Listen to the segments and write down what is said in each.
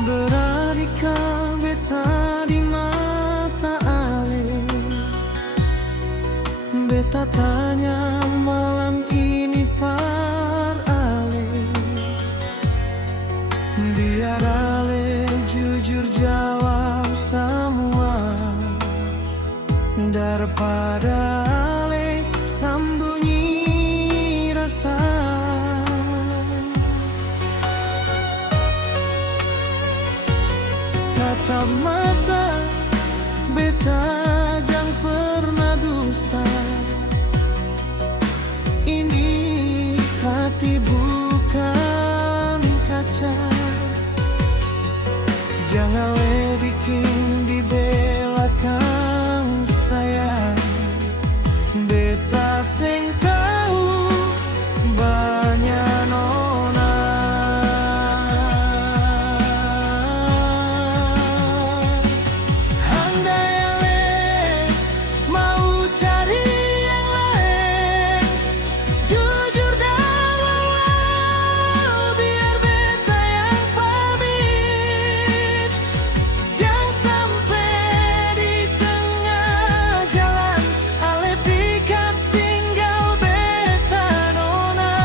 Beradikah beta di mata ale? Beta tanya malam ini par ale. Biar ale jujur jawab semua, daripada ale sembunyi rasa. Tatap mata beta, jangan pernah dusta. Ini hati bukan kaca. Jangan bikin di belakang saya. Beta sing tahu banyak nona. Andai ale mau cari yang lain, jujur dan walau, biar beta yang pamit. Jangan sampai di tengah jalan ale pikas tinggal beta nona.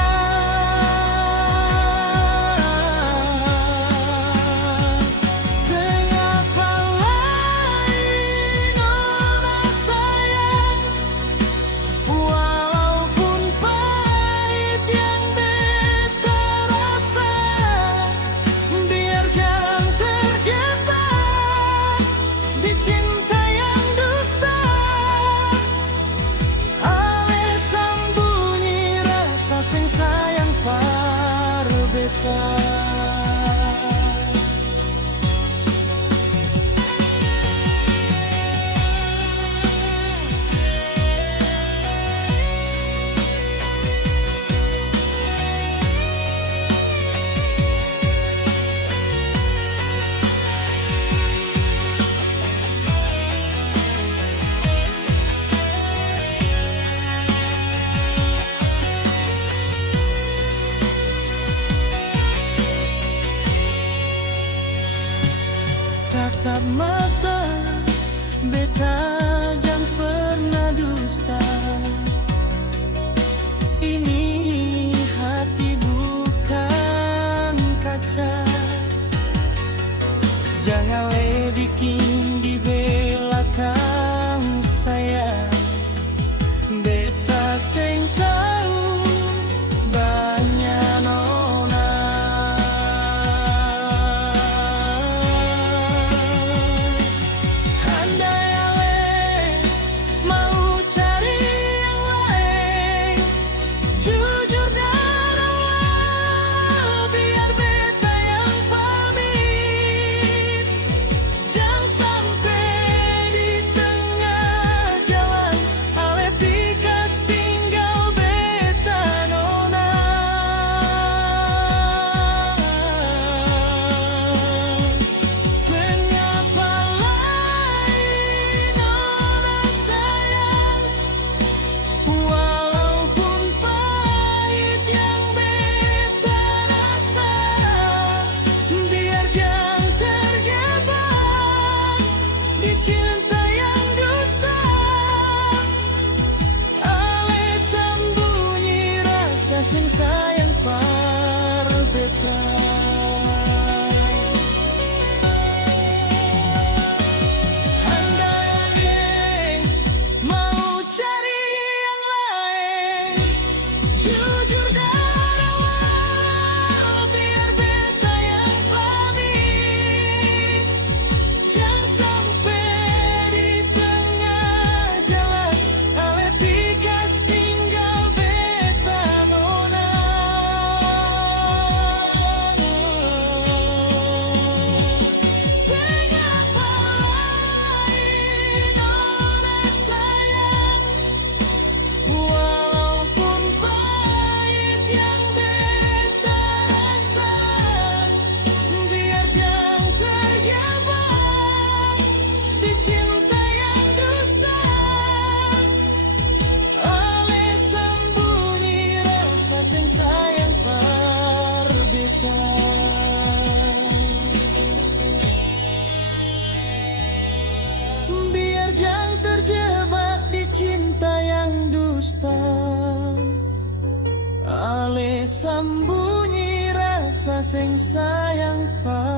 Sengapa lain nona sayang, walaupun pahit yang beta rasa. Biar jangan terjebak di cinta yang dusta. Ale sembunyi rasa sing sayang par beta. Tatap mata beta, jangan pernah dusta. Ini hati bukan kaca. Jangan bikin di belakang saya. Beta sing tahu banyak nona. Andai ale mau cari yang lain, jujur dan walau, biar beta yang pamit. Jangan sampai di tengah jalan ale pikas tinggal beta nona. Sengapa lain nona sayang, walaupun pahit yang beta rasa. Biar jangan terjebak di cinta yang dusta. Ale sembunyi rasa sing sayang par beta. Andai ale mau cari yang lain, jujur dan walau, biar beta yang pamit. Jangan sampai di tengah jalan ale pikas tinggal beta nona. Sengapa lain nona sayang, walaupun pahit yang beta rasa. Biar jangan terjebak di cinta yang dusta. Ale sembunyi rasa sing sayang par beta. Ale sembunyi rasa sing sayang padamu.